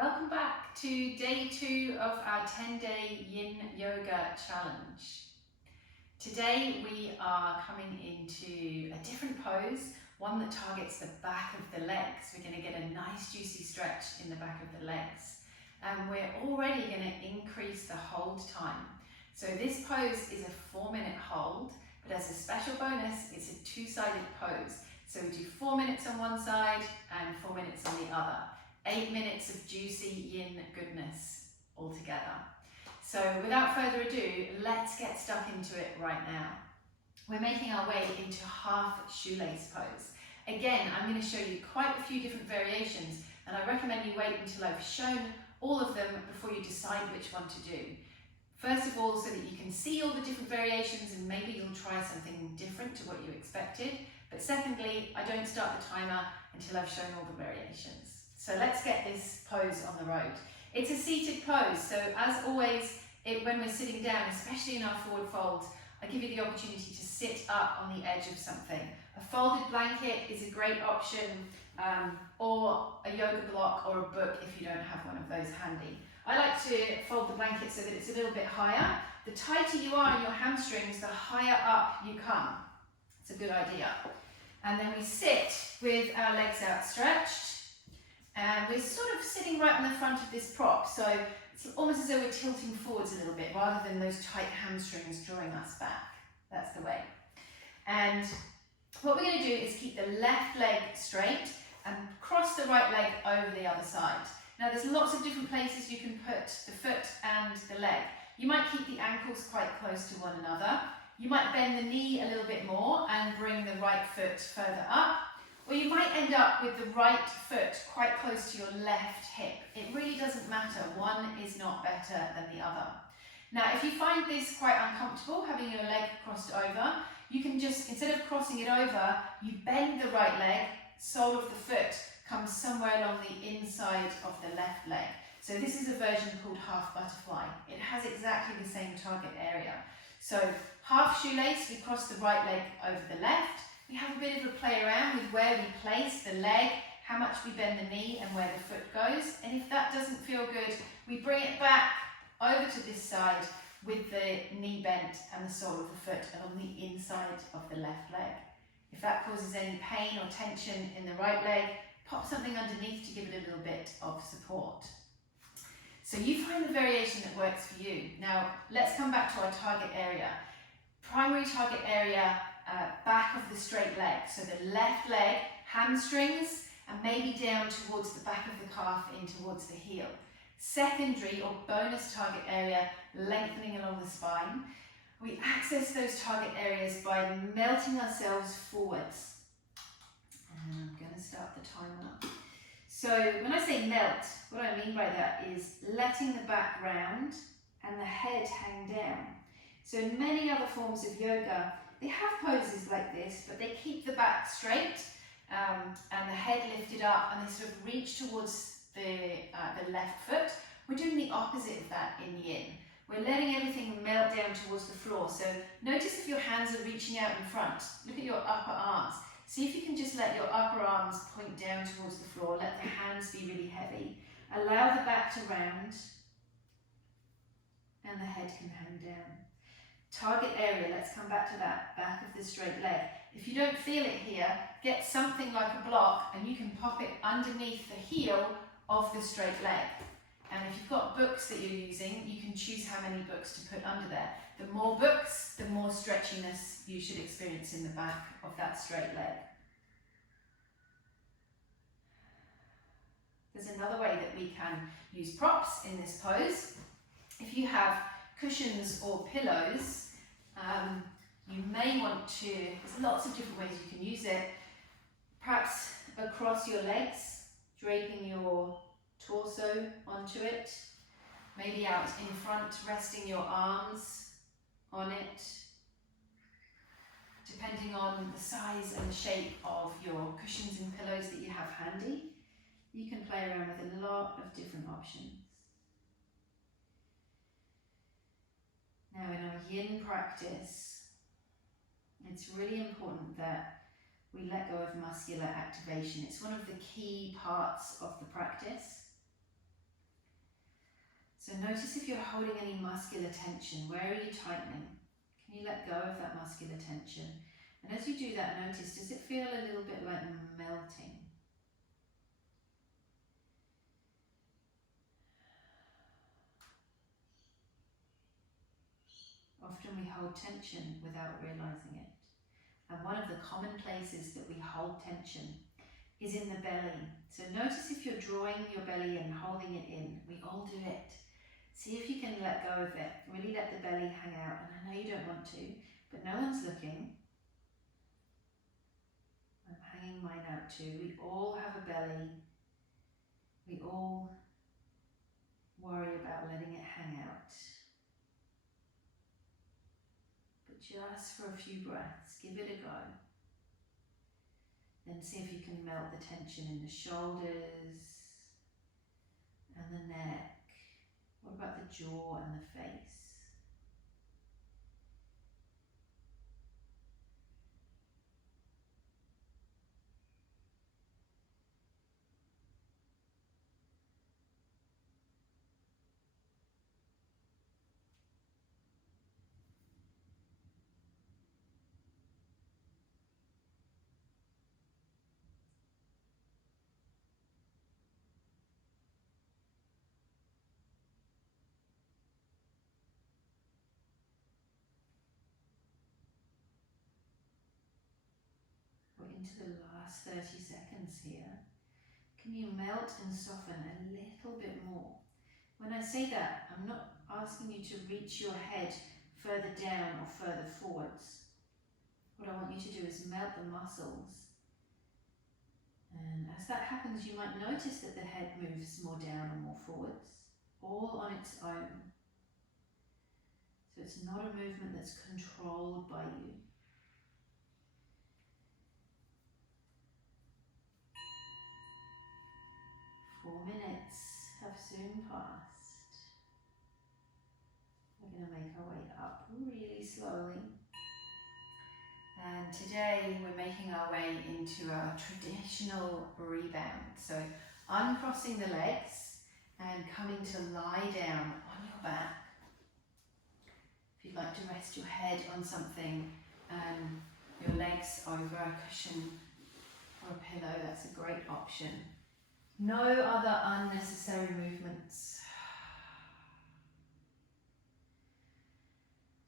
Welcome back to day 2 of our 10-day Yin Yoga Challenge. Today we are coming into a different pose, one that targets the back of the legs. We're going to get a nice juicy stretch in the back of the legs. And we're already going to increase the hold time. So this pose is a 4-minute hold, but as a special bonus, it's a 2-sided pose. So we do 4 minutes on one side and 4 minutes on the other. 8 minutes of juicy yin goodness all together. So without further ado, let's get stuck into it right now. We're making our way into half shoelace pose. Again, I'm going to show you quite a few different variations, and I recommend you wait until I've shown all of them before you decide which one to do. First of all, so that you can see all the different variations and maybe you'll try something different to what you expected. But secondly, I don't start the timer until I've shown all the variations. So let's get this pose on the road. It's a seated pose, so as always, when we're sitting down, especially in our forward folds, I give you the opportunity to sit up on the edge of something. A folded blanket is a great option, or a yoga block or a book if you don't have one of those handy. I like to fold the blanket so that it's a little bit higher. The tighter you are in your hamstrings, the higher up you come. It's a good idea. And then we sit with our legs outstretched. And we're sort of sitting right in the front of this prop, so it's almost as though we're tilting forwards a little bit rather than those tight hamstrings drawing us back. That's the way. And what we're going to do is keep the left leg straight and cross the right leg over the other side. Now there's lots of different places you can put the foot and the leg. You might keep the ankles quite close to one another. You might bend the knee a little bit more and bring the right foot further up. Or you might end up with the right foot quite close to your left hip. It really doesn't matter. One is not better than the other. Now, if you find this quite uncomfortable, having your leg crossed over, you can just, instead of crossing it over, you bend the right leg, sole of the foot comes somewhere along the inside of the left leg. So this is a version called half butterfly. It has exactly the same target area. So half shoelace, we cross the right leg over the left. We have a bit of a play around with where we place the leg, how much we bend the knee and where the foot goes. And if that doesn't feel good, we bring it back over to this side with the knee bent and the sole of the foot along the inside of the left leg. If that causes any pain or tension in the right leg, pop something underneath to give it a little bit of support. So you find the variation that works for you. Now let's come back to our target area. Primary target area, back of the straight leg. So the left leg, hamstrings, and maybe down towards the back of the calf in towards the heel. Secondary or bonus target area, lengthening along the spine. We access those target areas by melting ourselves forwards. And I'm going to start the timer. So when I say melt, what I mean by that is letting the back round and the head hang down. So in many other forms of yoga, they have poses like this, but they keep the back straight and the head lifted up, and they sort of reach towards the left foot. We're doing the opposite of that in Yin. We're letting everything melt down towards the floor. So notice if your hands are reaching out in front. Look at your upper arms. See if you can just let your upper arms point down towards the floor. Let the hands be really heavy. Allow the back to round, and the head can hang down. Target area, let's come back to that, back of the straight leg. If you don't feel it here, get something like a block and you can pop it underneath the heel of the straight leg. And if you've got books that you're using, you can choose how many books to put under there. The more books, the more stretchiness you should experience in the back of that straight leg. There's another way that we can use props in this pose. If you have cushions or pillows, you may want to, there's lots of different ways you can use it, perhaps across your legs, draping your torso onto it, maybe out in front, resting your arms on it, depending on the size and the shape of your cushions and pillows that you have handy. You can play around with a lot of different options. Now in our Yin practice, it's really important that we let go of muscular activation. It's one of the key parts of the practice. So notice if you're holding any muscular tension. Where are you tightening? Can you let go of that muscular tension? And as you do that, notice, does it feel a little bit like melting? Often we hold tension without realizing it. And one of the common places that we hold tension is in the belly. So notice if you're drawing your belly and holding it in. We all do it. See if you can let go of it. Really let the belly hang out. And I know you don't want to, but no one's looking. I'm hanging mine out too. We all have a belly. We all worry about letting it hang out. But just for a few breaths, give it a go. Then see if you can melt the tension in the shoulders and the neck. What about the jaw and the face? We're into the last 30 seconds here. Can you melt and soften a little bit more? When I say that, I'm not asking you to reach your head further down or further forwards. What I want you to do is melt the muscles. And as that happens, you might notice that the head moves more down or more forwards, all on its own. So it's not a movement that's controlled by you. Four minutes have soon passed. We're going to make our way up really slowly. And today we're making our way into our traditional rebound. So uncrossing the legs and coming to lie down on your back. If you'd like to rest your head on something and your legs over a cushion or a pillow, that's a great option. No other unnecessary movements.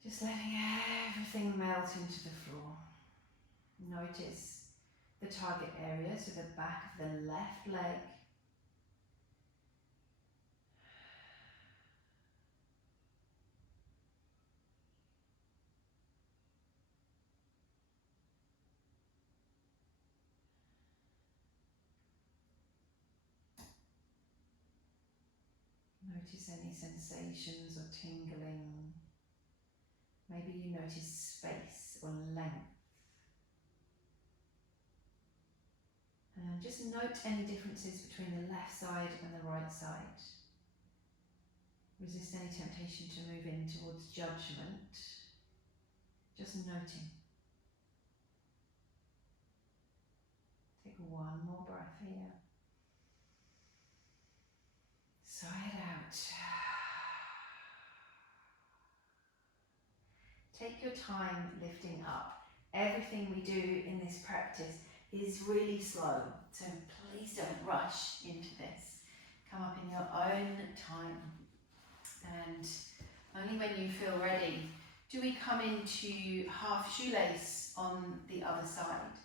Just letting everything melt into the floor. Notice the target area, so the back of the left leg. Notice any sensations or tingling. Maybe you notice space or length. And just note any differences between the left side and the right side. Resist any temptation to move in towards judgment. Just noting. Take one more breath here. Sigh it out. Take your time lifting up. Everything we do in this practice is really slow, so please don't rush into this. Come up in your own time, and only when you feel ready do we come into half shoelace on the other side.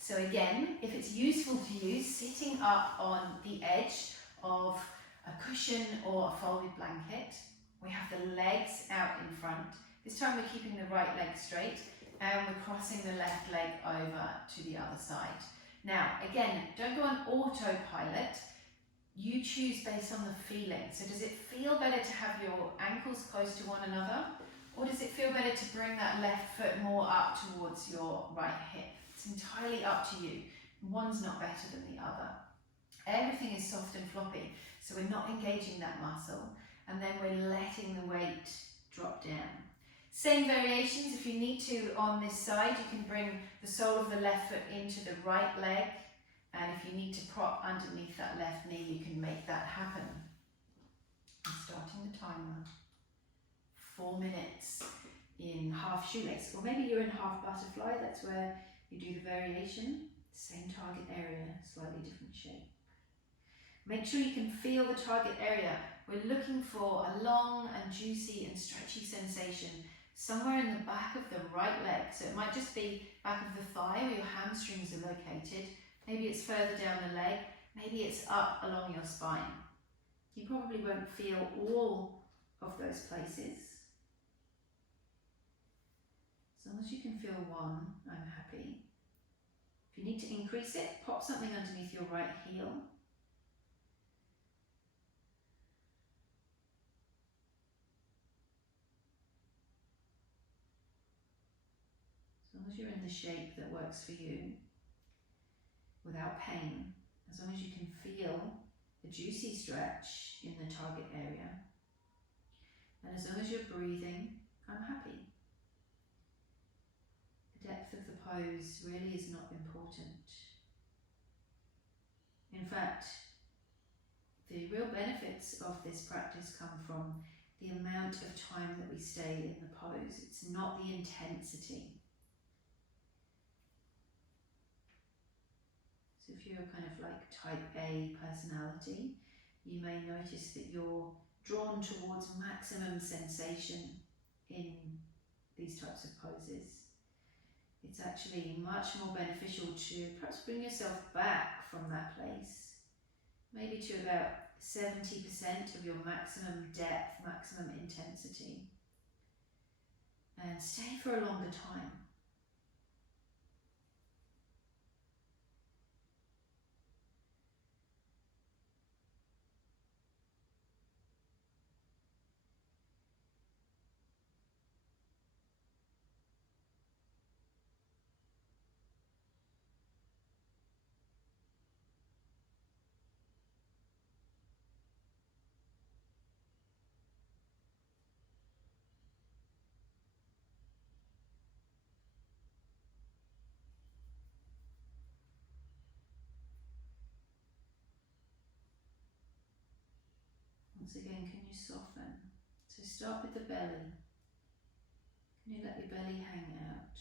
So again, if it's useful to you, sitting up on the edge of a cushion or a folded blanket, we have the legs out in front. This time we're keeping the right leg straight and we're crossing the left leg over to the other side. Now, again, don't go on autopilot. You choose based on the feeling. So does it feel better to have your ankles close to one another? Or does it feel better to bring that left foot more up towards your right hip? It's entirely up to you. One's not better than the other. Everything is soft and floppy, so we're not engaging that muscle. And then we're letting the weight drop down. Same variations, if you need to on this side, you can bring the sole of the left foot into the right leg, and if you need to prop underneath that left knee, you can make that happen. And start starting the timer. 4 minutes in half shoelace, or maybe you're in half butterfly, that's where you do the variation. Same target area, slightly different shape. Make sure you can feel the target area. We're looking for a long and juicy and stretchy sensation somewhere in the back of the right leg. So it might just be back of the thigh where your hamstrings are located. Maybe it's further down the leg. Maybe it's up along your spine. You probably won't feel all of those places. As long as you can feel one, I'm happy. If you need to increase it, pop something underneath your right heel. As long as you're in the shape that works for you, without pain, as long as you can feel a juicy stretch in the target area, and as long as you're breathing, I'm happy. The depth of the pose really is not important. In fact, the real benefits of this practice come from the amount of time that we stay in the pose. It's not the intensity. So if you're kind of like type A personality, you may notice that you're drawn towards maximum sensation in these types of poses. It's actually much more beneficial to perhaps bring yourself back from that place, maybe to about 70% of your maximum depth, maximum intensity, and stay for a longer time. Once again, can you soften? So start with the belly. Can you let your belly hang out?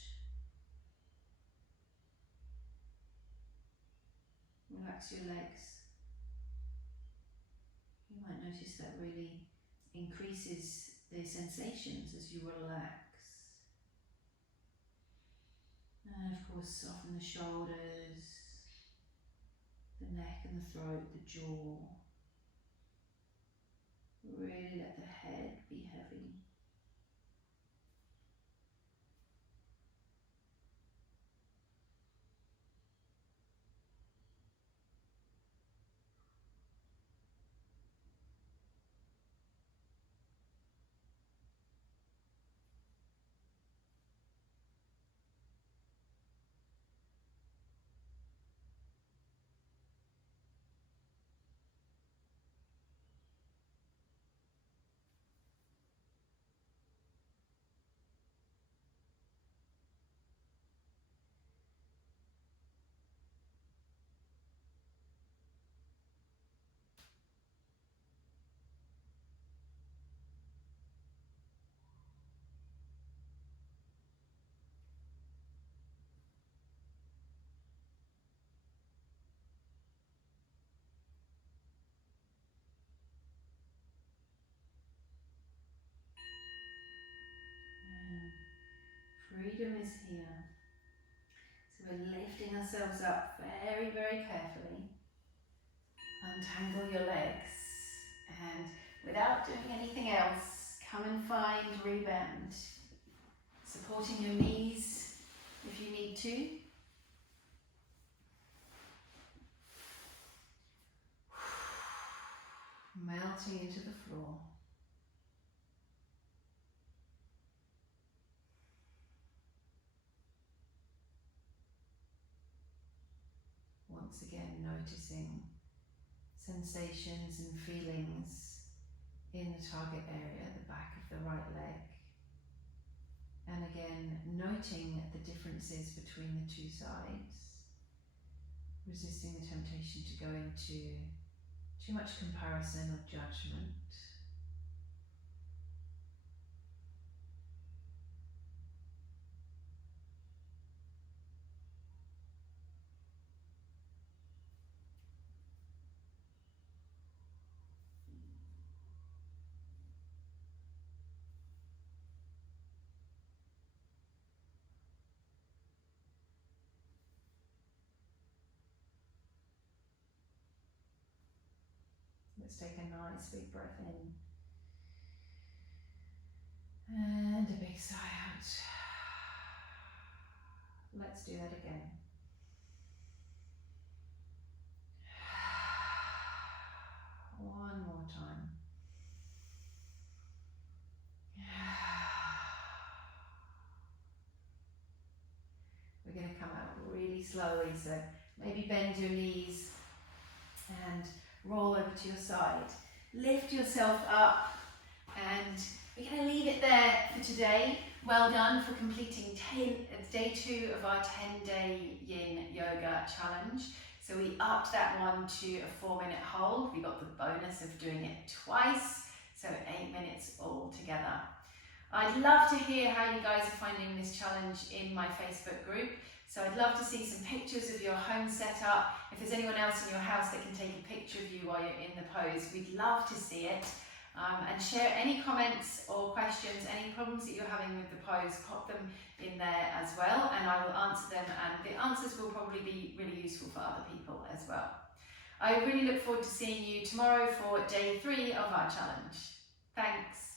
Relax your legs. You might notice that really increases the sensations as you relax. And of course, soften the shoulders, the neck and the throat, the jaw. Really let the head be heavy. Freedom is here. So we're lifting ourselves up very, very carefully. Untangle your legs, and without doing anything else, come and find rebound. Supporting your knees if you need to. Melting into the floor. Once again, noticing sensations and feelings in the target area, the back of the right leg. And again, noting the differences between the two sides, resisting the temptation to go into too much comparison or judgment. Just take a nice big breath in. And a big sigh out. Let's do that again. One more time. We're going to come out really slowly, so maybe bend your knees and roll over to your side. Lift yourself up, and we're going to leave it there for today. Well done for completing day 2 of our 10-day yin yoga challenge. So we upped that one to a 4-minute hold. We got the bonus of doing it twice, so 8 minutes all together. I'd love to hear how you guys are finding this challenge in my Facebook group. So I'd love to see some pictures of your home setup. If there's anyone else in your house that can take a picture of you while you're in the pose, we'd love to see it. And share any comments or questions, any problems that you're having with the pose, pop them in there as well, and I will answer them, and the answers will probably be really useful for other people as well. I really look forward to seeing you tomorrow for day 3 of our challenge. Thanks.